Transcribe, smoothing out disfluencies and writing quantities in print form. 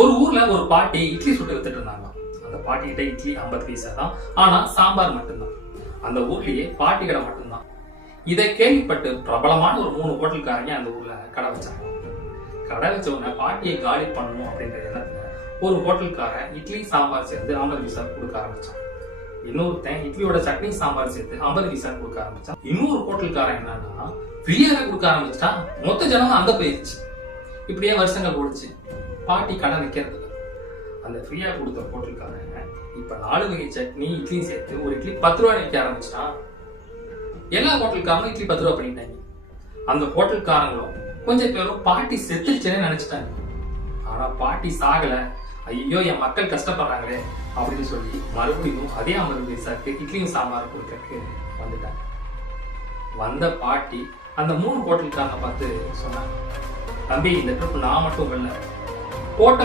ஒரு ஊர்ல ஒரு பாட்டி இட்லி சுட்டு வித்துட்டு இருந்தாங்க. அந்த பாட்டி கிட்ட இட்லி 50 பைசா தான், ஆனா சாம்பார் மட்டும்தான். அந்த ஊர்லயே பாட்டி கடை மட்டும்தான். இதை கேள்விப்பட்டு பிரபலமான ஒரு 3 ஹோட்டல்காரங்க அந்த ஊர்ல கடை வச்சாங்க. கடை வச்ச உடனே பாட்டியை காலி பண்ணணும் அப்படின்ற எண்ணத்துல ஒரு ஹோட்டல்காரன் இட்லி சாம்பார் சேர்த்து 50 பைசா கொடுக்க ஆரம்பிச்சான். இன்னொருத்தன் இட்லியோட சட்னி சாம்பார் சேர்த்து 50 பைசா கொடுக்க ஆரம்பிச்சான். இன்னொரு ஹோட்டல்காரன் என்னன்னா ஃப்ரீயாவே கொடுக்க ஆரம்பிச்சா மொத்த ஜனம் அங்க போயிடுச்சு. இப்படியே வருஷங்கள் ஓடிச்சு. பாட்டி கடை வைக்கிறது அந்த ஃப்ரீயா கொடுத்த ஹோட்டல்காரன் இப்ப 4 வகை சட்னி இட்லி சேர்த்து ஒரு இட்லி 10 ரூபாய் விற்க ஆரம்பிச்சிட்டான். எல்லா ஹோட்டல்காரங்களும் இட்லி 10 ரூபாய் பண்ணிட்டாங்க. அந்த ஹோட்டல்காரங்களும் கொஞ்சம் பேரும் பாட்டி செத்துருச்சுன்னு நினைச்சிட்டாங்க. ஆனா பாட்டி சாகல. ஐயோ என் மக்கள் கஷ்டப்படுறாங்களே அப்படின்னு சொல்லி மறுபடியும் அதே 50 பைசாக்கு இட்லியும் சாம்பார் கொடுக்கறதுக்கு வந்துட்டாங்க. வந்த பாட்டி அந்த 3 ஹோட்டல்காரனை பார்த்து சொன்னாங்க, தம்பி இந்த ட்ரிப் நான் மட்டும் இல்ல, ஹோட்டல்